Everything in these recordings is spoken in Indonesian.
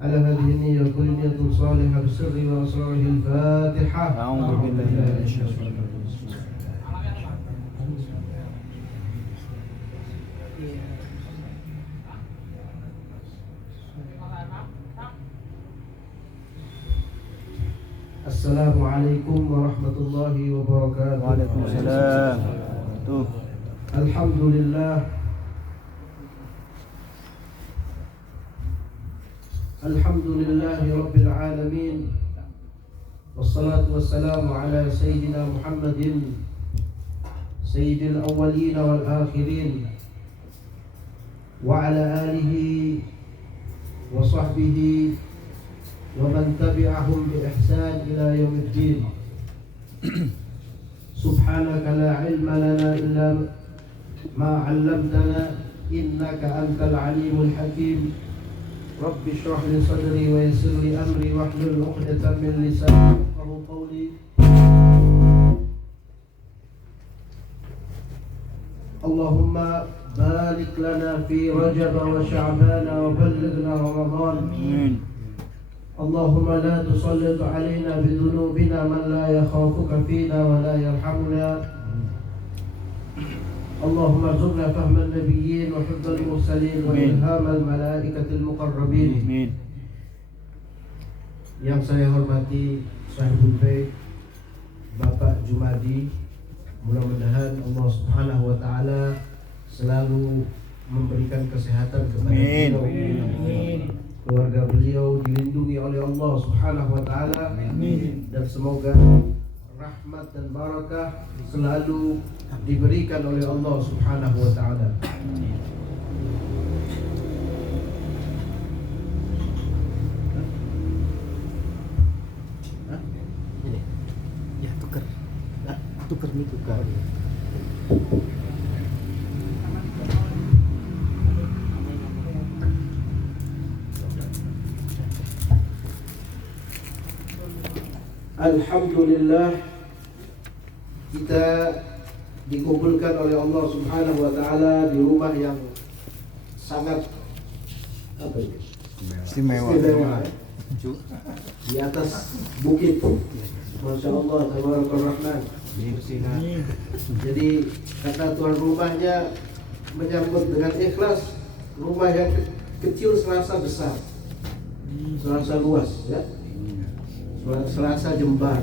على هذه النية وكل نية صالحة بسر وأسراره الفاتحة. أعوذ بالله من الشيطان الرجيم. Assalamualaikum warahmatullahi wabarakatuh. Waalaikumsalam. Tuh. Alhamdulillah. Alhamdulillahi rabbil alamin. Wassalatu wassalamu ala sayyidina Muhammadin sayyidil awwalin wal akhirin wa ala alihi wa sahbihi wa man tabi'ahum bi ihsan ila yaumiddin. Subhanaka la ilma lana illa ma 'allamtana innaka antal alimul hakim. Rabbi shrah li sadri wa yassir li amri wahlul 'uqdatam min lisani yafqahu qawli. Allahumma barik lana fi Rajab wa Sya'ban wa ballighna Ramadan. Amin. Allahumma la tusallit alaina bi dhunubina man la yakhafuka fina wa la yarhamuna. Allahumma arzuqna fahman nabiyyin wa hifdzal mursalin wa ilhamal malaikatil muqarrabin. Amin. Yang saya hormati Sahibul Bait Bapak Jumadi, mudah-mudahan Allah Subhanahu wa taala selalu memberikan kesehatan kepada beliau. Amin. Keluarga beliau dilindungi oleh Allah Subhanahu wa taala. Amin. Dan semoga rahmat dan barakah selalu diberikan oleh Allah Subhanahu wa taala. Ini. Ya, tukar. Tukar nih tukar. Alhamdulillah, kita dikumpulkan oleh Allah Subhanahu wa taala di rumah yang sangat Istimewa. istimewa, di atas bukit. Masya Allah, tabarakallah rahman. Jadi kata tuan rumahnya menyambut dengan ikhlas, rumah yang kecil serasa besar, serasa luas, ya, serasa jembar.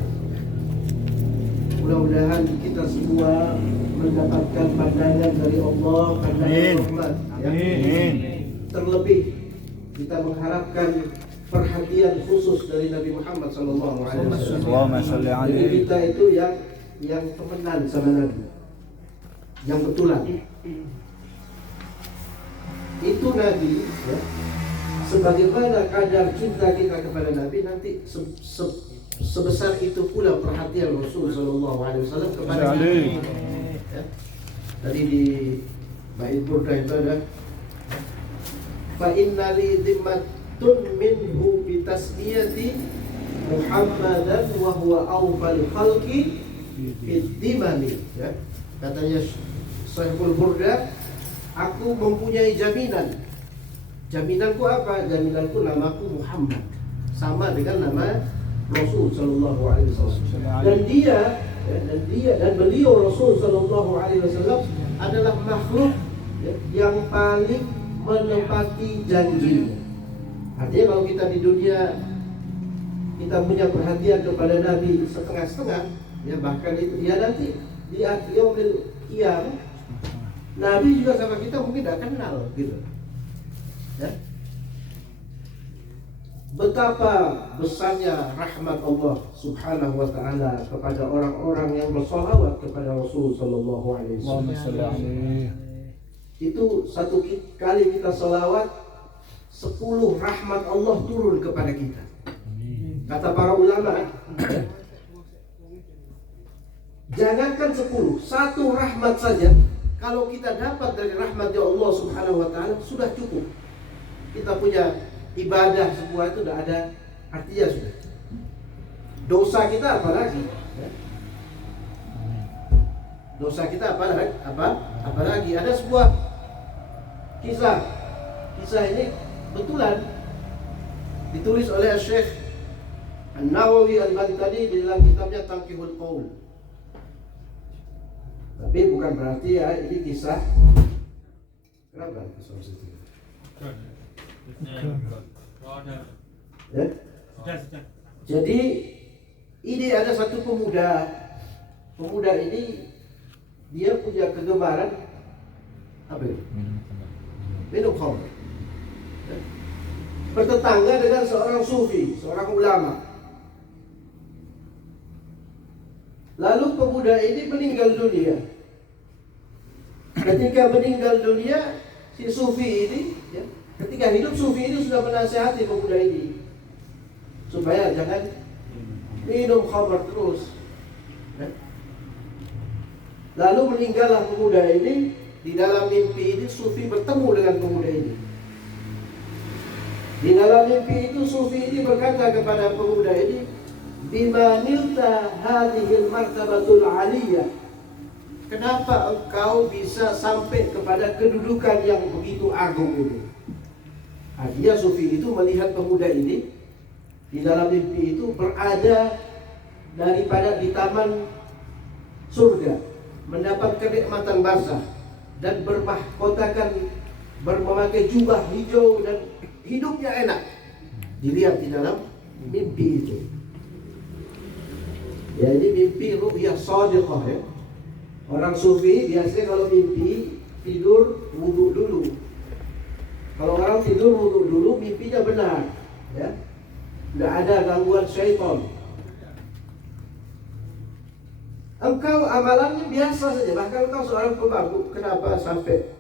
Mudah-mudahan kita semua mendapatkan pandangan dari Allah, pandangan rahmat, ya. Amin. Terlebih kita mengharapkan perhatian khusus dari Nabi Muhammad sallallahu alaihi wasallam. Allahumma shalli Jadi alaihi. kita itu yang temenan sama Nabi, yang betulan. Itu Nabi, ya, sebagaimana kadar cinta kita kepada Nabi, nanti sebesar itu pula perhatian Rasul sallallahu alaihi wasallam kepada Nabi. Ya. Tadi di bait burda itu ada fa inna li dhimmatun minhu bi tasmiyati Muhammadan wa huwa awfal khalqi fid dimani, ya. Katanya Sahibul Burda, aku mempunyai jaminan. Jaminanku apa? Jaminanku namaku Muhammad, sama dengan nama Rasul sallallahu alaihi wasallam. Dan beliau Rasul sallallahu alaihi wasallam adalah makhluk, ya, yang paling menepati janjinya. Artinya kalau kita di dunia kita punya perhatian kepada Nabi setengah-setengah, ya, bahkan itu ya nanti di yaumil qiyamah Nabi juga sama kita mungkin tidak kenal gitu. Ya. Betapa besarnya rahmat Allah Subhanahu wa taala kepada orang-orang yang bersolawat kepada Rasul sallallahu alaihi Allahumma shalli wasallam. alaihi. Itu satu kali kita selawat, 10 rahmat Allah turun kepada kita. Kata para ulama, jangankan 10, satu rahmat saja kalau kita dapat dari rahmatnya Allah Subhanahu wa taala sudah cukup. Kita punya ibadah semua itu sudah ada artinya sudah. Dosa kita apa lagi? Dosa kita apa lagi? Ada sebuah kisah ini betulan ditulis oleh Syekh An-Nawawi Al-Bantani di dalam kitabnya Tanqihul Qaul. Tapi bukan berarti ya ini kisah. Kenapa kisah itu? Ya? Jadi ini ada satu pemuda. Pemuda ini dia punya kegemaran apa itu? Minum khamr. Ya? Bertetangga dengan seorang sufi, seorang ulama. Lalu pemuda ini meninggal dunia. Ketika meninggal dunia, si sufi ini, ya, ketika hidup sufi ini sudah menasihati pemuda ini supaya jangan minum khamr terus. Ya. Lalu meninggallah pemuda ini. Di dalam mimpi ini sufi bertemu dengan pemuda ini. Di dalam mimpi itu sufi ini berkata kepada pemuda ini, bima nilta hadhil martabatul aliyah. Kenapa engkau bisa sampai kepada kedudukan yang begitu agung ini? Artinya sufi itu melihat pemuda ini di dalam mimpi itu berada daripada di taman surga, mendapat kenikmatan barzah dan bermahkotakan memakai jubah hijau dan hidupnya enak. Dilihat di dalam mimpi itu. Ya, ini mimpi ru'yah shadiqah ya. Orang sufi biasanya kalau mimpi tidur wudhu dulu. Kalau orang tidur wudhu dulu mimpinya benar, ya. Tidak ada gangguan syaitan. Engkau amalannya biasa saja, bahkan engkau seorang pemabuk, kenapa sampai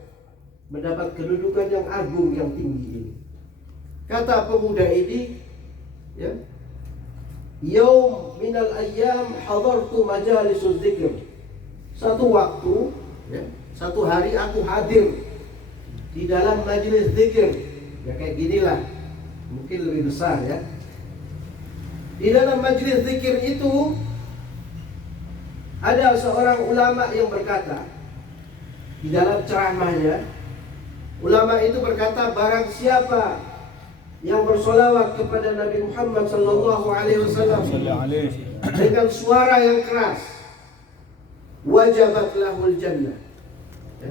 mendapat kedudukan yang agung yang tinggi ini? Kata pemuda ini, ya, yaum minal ayyam hadartu majalisuz dzikr. Satu waktu, ya, satu hari aku hadir di dalam majelis zikir. Ya kayak ginilah, mungkin lebih besar ya. Di dalam majelis zikir itu ada seorang ulama yang berkata di dalam ceramahnya, ulama itu berkata, barang siapa yang bersolawat kepada Nabi Muhammad sallallahu alaihi wasallam dengan suara yang keras, wajabat lahul jannah, ya,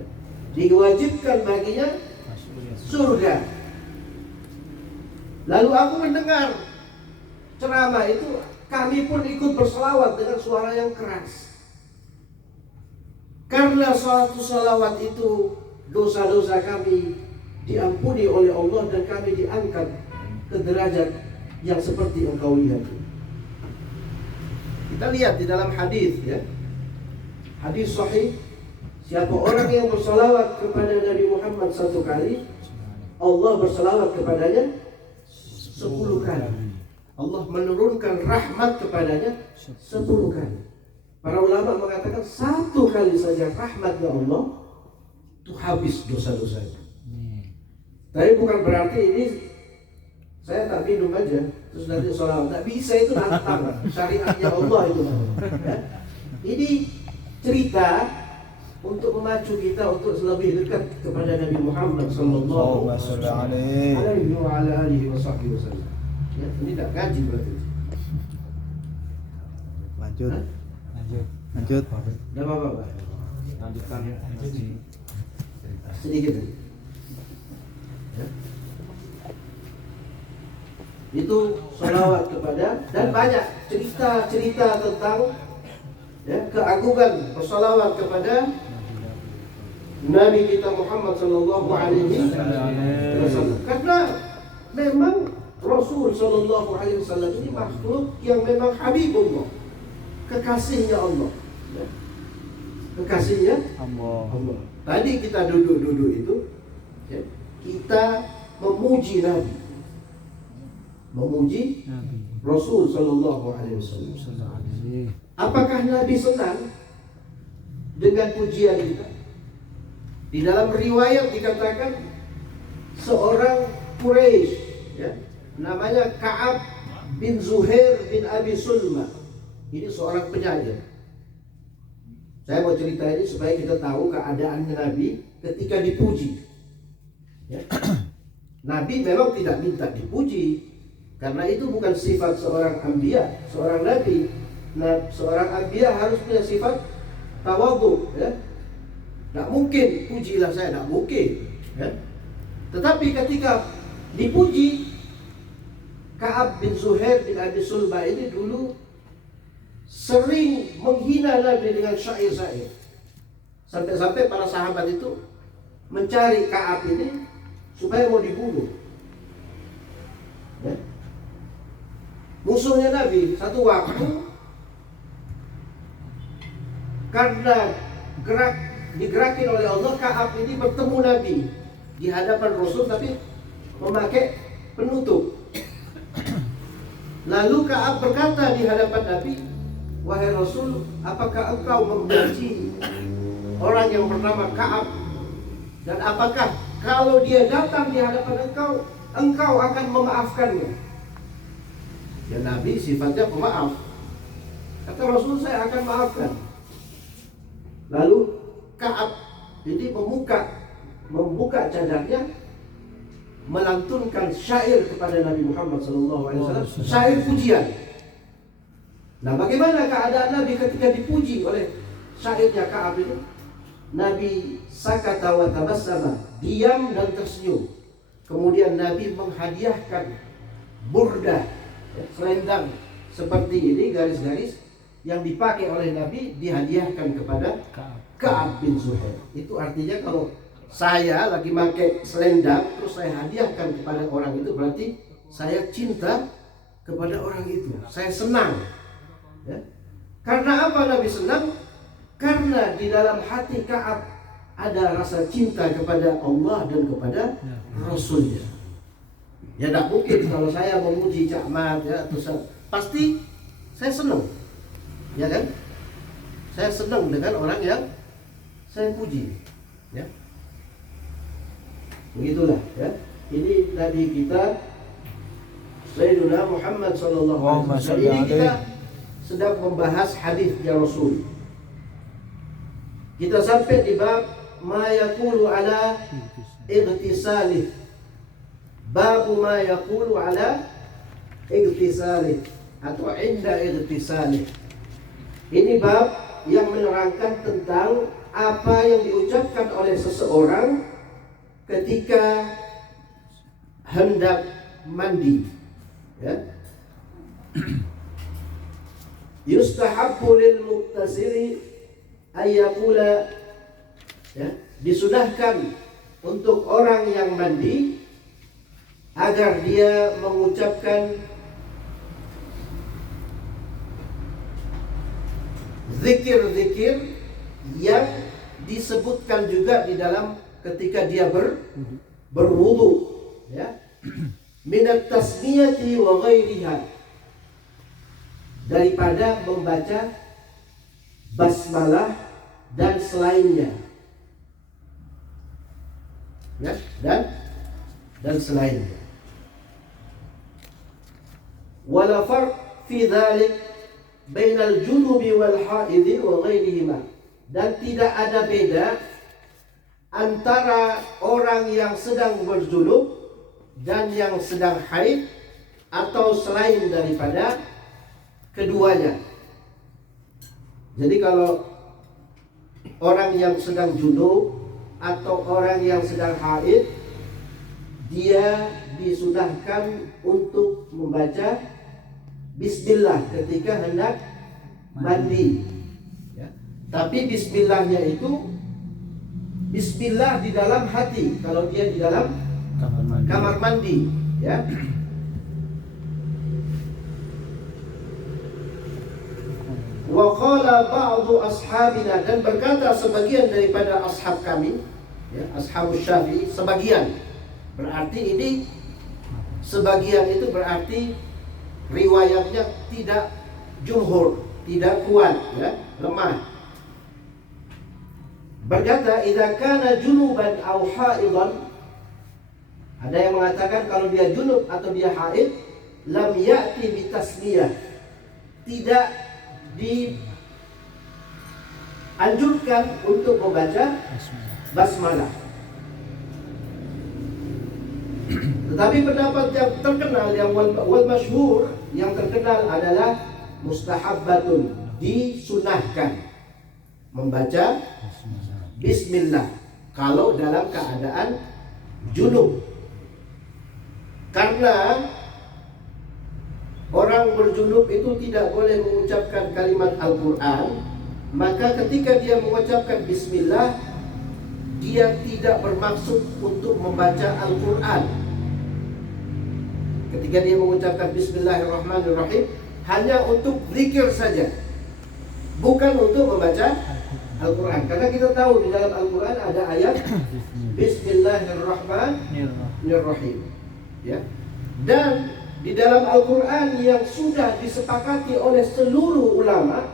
diwajibkan baginya surga. Lalu aku mendengar ceramah itu, kami pun ikut berselawat dengan suara yang keras. Karena suatu salawat itu dosa-dosa kami diampuni oleh Allah dan kami diangkat ke derajat yang seperti engkau lihat. Kita lihat di dalam hadis ya. Hadis sahih, siapa orang yang bersalawat kepada Nabi Muhammad satu kali, Allah bersalawat kepadanya 10 kali. Allah menurunkan rahmat kepadanya 10 kali. Para ulama mengatakan 1 kali saja rahmatnya Allah itu habis dosa-dosanya. Tapi bukan berarti ini saya tak minum aja terus nanti sholawat. Tak bisa, itu nantang syariatnya Allah itu. Ya. Ini cerita untuk memacu kita untuk lebih dekat kepada Nabi Muhammad sallallahu alaihi wa alihi wasallam. Ya, ini tak gaji berarti. Lanjut. Lanjut. Dah apa-apa? Lanjutkan. Sedikit lagi. Ya. Itu sholawat kepada, dan banyak cerita-cerita tentang ya, keagungan bersolawat kepada Nabi kita Muhammad sallallahu alaihi wasallam. Karena memang Rasul sallallahu alaihi wasallam ini makhluk yang memang Habibullah, kekasihnya Allah. Ya. Kekasihnya Allah. Tadi kita duduk itu, ya, kita memuji Nabi, memuji Rasul sallallahu alaihi wasallam. Apakah Nabi senang dengan pujian kita? Di dalam riwayat dikatakan seorang Quraisy, ya, namanya Ka'ab bin Zuhair bin Abi Sulma. Ini seorang penyair. Saya mau cerita ini supaya kita tahu keadaan Nabi ketika dipuji. Ya. Nabi memang tidak minta dipuji, Karena itu bukan sifat seorang anbiya, seorang nabi. Nah, seorang anbiya harus punya sifat tawadhu, ya. Tidak mungkin pujilah saya, tidak mungkin, ya. Tetapi ketika dipuji, Ka'ab bin Zuhair bin Abi Sulba ini dulu sering menghina Nabi dengan syair-syair. Sampai-sampai para sahabat itu mencari Ka'ab ini supaya mau dibunuh, ya. Musuhnya Nabi satu waktu karena digerakin oleh Allah, Ka'ab ini bertemu Nabi di hadapan Rasul tapi memakai penutup. Lalu Ka'ab berkata di hadapan Nabi, "Wahai Rasul, apakah engkau membenci orang yang bernama Ka'ab? Dan apakah kalau dia datang di hadapan engkau akan memaafkannya?" Dan Nabi sifatnya pemaaf. Kata Rasul, "Saya akan maafkan." Lalu Ka'ab ini membuka cadarnya, melantunkan syair kepada Nabi Muhammad SAW, syair pujian. Nah, bagaimana keadaan Nabi ketika dipuji oleh syairnya Ka'ab itu? Nabi sakata wa tabassama, diam dan tersenyum. Kemudian Nabi menghadiahkan burdah, selendang seperti ini, garis-garis yang dipakai oleh Nabi dihadiahkan kepada Ka'ab bin Zuhair. Itu artinya kalau saya lagi pakai selendang terus saya hadiahkan kepada orang itu, berarti saya cinta kepada orang itu, saya senang, ya. Karena apa Nabi senang? Karena di dalam hati Ka'ab ada rasa cinta kepada Allah dan kepada Rasulnya. Ya tidak mungkin kalau saya memuji Cak Mat, ya, terus pasti saya senang, ya kan? Saya senang dengan orang yang saya puji, ya. Begitulah, ya. Ini Nabi kita Sayyidina Muhammad sallallahu alaihi wasallam. Ini kita sedang membahas hadisnya Rasul. Kita sampai di bab ma yaqulu ala ightisalih. Bab ma yaqulu ala ightisalih atau inda ightisalih. Ini bab yang menerangkan tentang apa yang diucapkan oleh seseorang ketika hendak mandi, ya. Yustahabbu lil muktasili ayyaqula, ya, disunahkan untuk orang yang mandi agar dia mengucapkan zikir-zikir yang disebutkan juga di dalam ketika dia berwudu, ya. Minat tasmiyati wa ghairiha, daripada membaca basmalah dan selainnya, ya, dan selainnya. Wala farq fi dzalik bainal junubi wal haidhi wa ghairihima, dan tidak ada beda antara orang yang sedang berjunub dan yang sedang haid atau selain daripada keduanya. Jadi kalau orang yang sedang junub atau orang yang sedang haid, dia disunahkan untuk membaca bismillah ketika hendak mandi, ya. Tapi bismillahnya itu bismillah di dalam hati kalau dia di dalam kamar mandi, ya. Wa qala ba'du ashabina, dan berkata sebagian daripada ashab kami, ya, ashabus Syafi'i, sebagian. Berarti ini sebagian itu berarti riwayatnya tidak jumhur, tidak kuat, ya, lemah. Berkata, idza kana junuban aw haidan, ada yang mengatakan kalau dia junub atau dia haid, lam ya'ti bi tasmiyah, tidak dianjurkan untuk membaca basmalah. Tetapi pendapat yang terkenal, yang wal masyhur, yang terkenal adalah mustahabbatun, disunahkan membaca bismillah kalau dalam keadaan junub. Karena orang berjunub itu tidak boleh mengucapkan kalimat Al-Quran, maka ketika dia mengucapkan bismillah, dia tidak bermaksud untuk membaca Al-Quran. Ketika dia mengucapkan bismillahirrahmanirrahim, hanya untuk zikir saja, bukan untuk membaca Al-Quran. Karena kita tahu di dalam Al-Quran ada ayat bismillahirrahmanirrahim, ya. Dan di dalam Al-Quran yang sudah disepakati oleh seluruh ulama,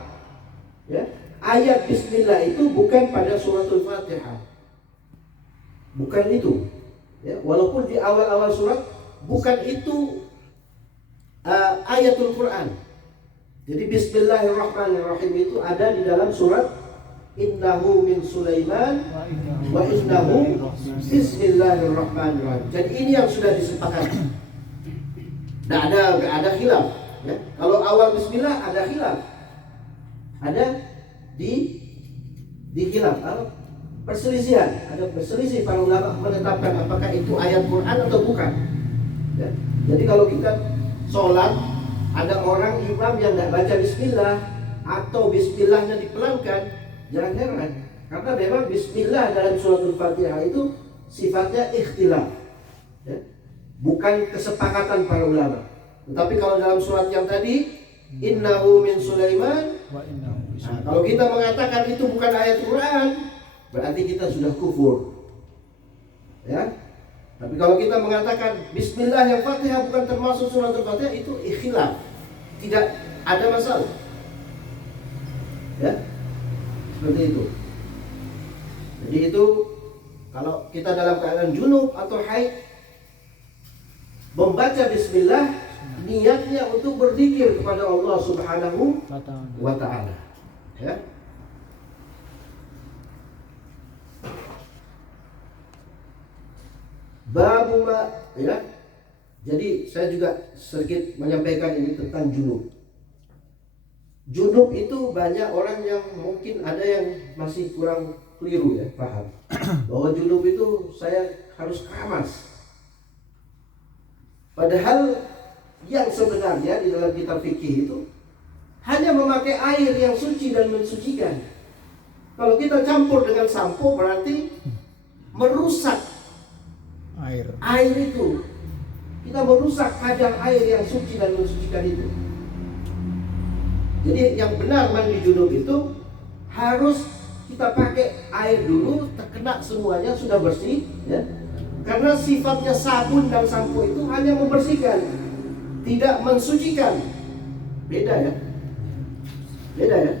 ya, ayat bismillah itu bukan pada suratul Fatihah, bukan itu, ya. Walaupun di awal-awal surat bukan itu ayatul Quran. Jadi bismillahirrahmanirrahim itu ada di dalam surat innahu min Sulaiman wa innahu bismillahirrahmanirrahim. Jadi ini yang sudah disepakati. Nah, ada khilaf, ya. Kalau awal bismillah ada khilaf, ada di khilaf, perselisihan, ada perselisih para ulama menetapkan apakah itu ayat Quran atau bukan, ya. Jadi kalau kita sholat, ada orang imam yang tidak baca bismillah atau bismillahnya dipelankan, jangan heran, karena memang bismillah dalam suratul Fatihah itu sifatnya ikhtilaf, ya, bukan kesepakatan para ulama. Tetapi kalau dalam surat yang tadi innahu min Sulaiman, nah, kalau kita mengatakan itu bukan ayat Quran, berarti kita sudah kufur, ya. Tapi kalau kita mengatakan bismillah yang Fatihah bukan termasuk suratul Fatihah, itu ikhtilaf, tidak ada masalah, ya. Seperti itu. Jadi itu kalau kita dalam keadaan junub atau haid, membaca bismillah niatnya untuk berzikir kepada Allah Subhanahu wa ta'ala, ya. Babu ma, ya. Jadi saya juga sedikit menyampaikan ini tentang junub. Junub itu banyak orang yang mungkin ada yang masih kurang keliru, ya, paham bahwa junub itu saya harus keramas. Padahal yang sebenarnya di dalam kitab fikih itu hanya memakai air yang suci dan mensucikan. Kalau kita campur dengan sampo berarti merusak air itu. Kita merusak kadar air yang suci dan mensucikan itu. Jadi yang benar mandi junub itu harus kita pakai air dulu, terkena semuanya sudah bersih, ya. Karena sifatnya sabun dan sampo itu hanya membersihkan, tidak mensucikan. Beda, ya. Beda, ya.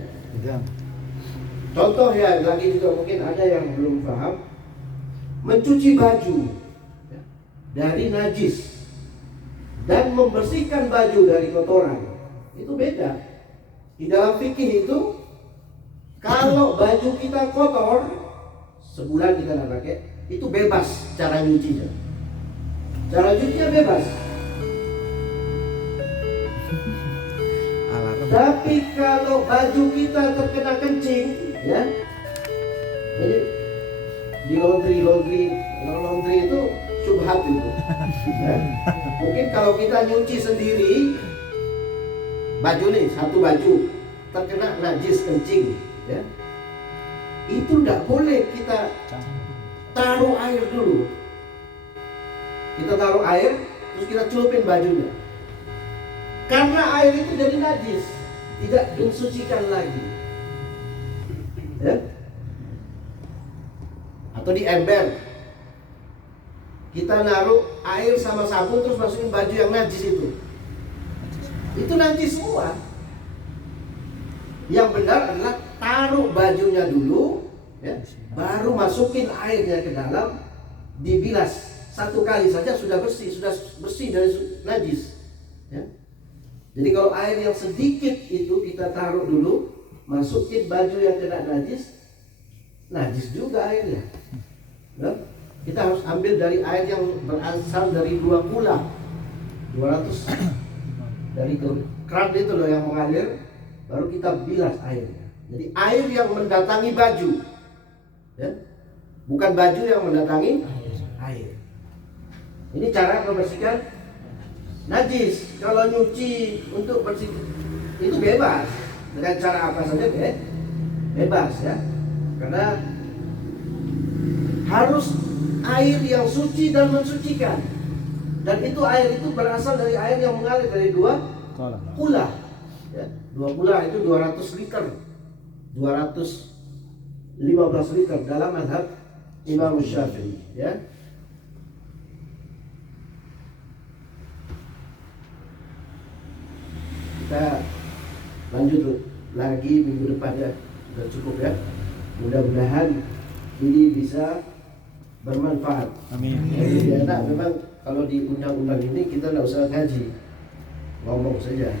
Contoh, ya, lagi juga mungkin ada yang belum paham. Mencuci baju, ya, dari najis dan membersihkan baju dari kotoran itu beda. Di dalam fikih itu, kalau baju kita kotor sebulan kita nggak pakai, itu bebas cara nyucinya. Cara nyucinya bebas. Tapi kalau baju kita terkena kencing, ya, jadi di laundry itu syubhat itu. Ya. Mungkin kalau kita nyuci sendiri baju nih, satu baju terkena najis kencing, ya, itu tidak boleh kita taruh air dulu. Kita taruh air, terus kita celupin bajunya. Karena air itu jadi najis, tidak mensucikan lagi, ya. Atau di ember, kita naruh air sama sabun terus masukin baju yang najis itu najis semua. Yang benar adalah taruh bajunya dulu, ya, baru masukin airnya ke dalam, dibilas satu kali saja sudah bersih dari najis, ya. Jadi kalau air yang sedikit itu kita taruh dulu, masukin baju yang kena najis juga airnya, ya. kita harus ambil dari air yang berasal dari 2 kula 200 dari keran itu loh yang mengalir, baru kita bilas airnya. Jadi air yang mendatangi baju, ya, bukan baju yang mendatangi air. Ini cara membersihkan najis. Kalau nyuci untuk bersih itu bebas, dengan cara apa saja bebas ya, karena harus air yang suci dan mensucikan. Dan itu air itu berasal dari air yang mengalir dari 2 kula ya. 2 kula itu 200 liter 215 liter dalam mazhab Imam Syafi'i ya. Kita lanjut lagi minggu depan ya. Sudah cukup ya. Mudah-mudahan ini bisa bermanfaat. Amin. Ya, nah, memang kalau di undang-undang ini kita tidak usah ngaji, ngomong saja.